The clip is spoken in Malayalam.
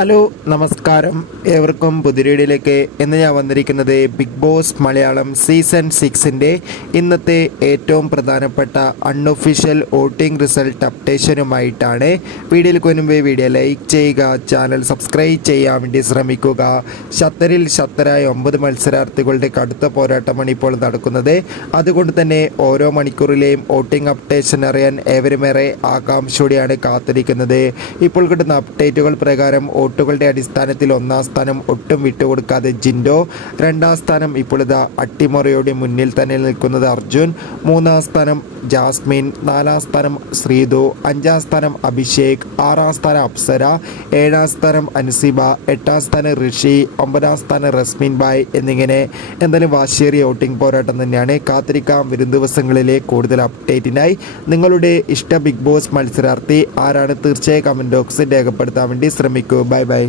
ഹലോ നമസ്കാരം, ഏവർക്കും പുതിയ ഇന്ന് ഞാൻ വന്നിരിക്കുന്നത് ബിഗ് ബോസ് മലയാളം സീസൺ 6ൻ്റെ ഇന്നത്തെ ഏറ്റവും പ്രധാനപ്പെട്ട അൺഒഫീഷ്യൽ വോട്ടിംഗ് റിസൾട്ട് അപ്ഡേഷനുമായിട്ടാണ്. വീഡിയോയിലേക്ക് മുൻപേ വീഡിയോ ലൈക്ക് ചെയ്യുക, ചാനൽ സബ്സ്ക്രൈബ് ചെയ്യാൻ വേണ്ടി ശ്രമിക്കുക. ശക്തരിൽ ശക്തരായ 9 മത്സരാർത്ഥികളുടെ കടുത്ത പോരാട്ടമാണ് ഇപ്പോൾ നടക്കുന്നത്. അതുകൊണ്ട് തന്നെ ഓരോ മണിക്കൂറിലെയും വോട്ടിംഗ് അപ്ഡേഷൻ അറിയാൻ ഏവരുമേറെ ആകാംക്ഷയോടെയാണ് കാത്തിരിക്കുന്നത്. ഇപ്പോൾ കിട്ടുന്ന അപ്ഡേറ്റുകൾ പ്രകാരം വോട്ടുകളുടെ അടിസ്ഥാനത്തിൽ 1ാം സ്ഥാനം ഒട്ടും വിട്ടുകൊടുക്കാതെ ജിൻഡോ, 2ാം സ്ഥാനം ഇപ്പോഴിതാ അട്ടിമറിയോടെ മുന്നിൽ തന്നെ നിൽക്കുന്നത് അർജുൻ, 3ാം സ്ഥാനം ജാസ്മിൻ, 4ാം സ്ഥാനം ശ്രീതു, 5ാം സ്ഥാനം അഭിഷേക്, 6ാം സ്ഥാനം അപ്സര, 7ാം സ്ഥാനം അൻസിബ, 8ാം സ്ഥാനം ഋഷി, 9ാം സ്ഥാനം റസ്മിൻ ബായ് എന്നിങ്ങനെ എന്തായാലും വാശിയേറിയ വോട്ടിംഗ് പോരാട്ടം തന്നെയാണ്. കാത്തിരിക്കാം വരും ദിവസങ്ങളിലെ കൂടുതൽ അപ്ഡേറ്റിനായി. നിങ്ങളുടെ ഇഷ്ട ബിഗ് ബോസ് മത്സരാർത്ഥി ആരാണ്? തീർച്ചയായും കമൻറ്റ് ബോക്സിൽ രേഖപ്പെടുത്താൻ വേണ്ടി ശ്രമിക്കൂ. Bye bye.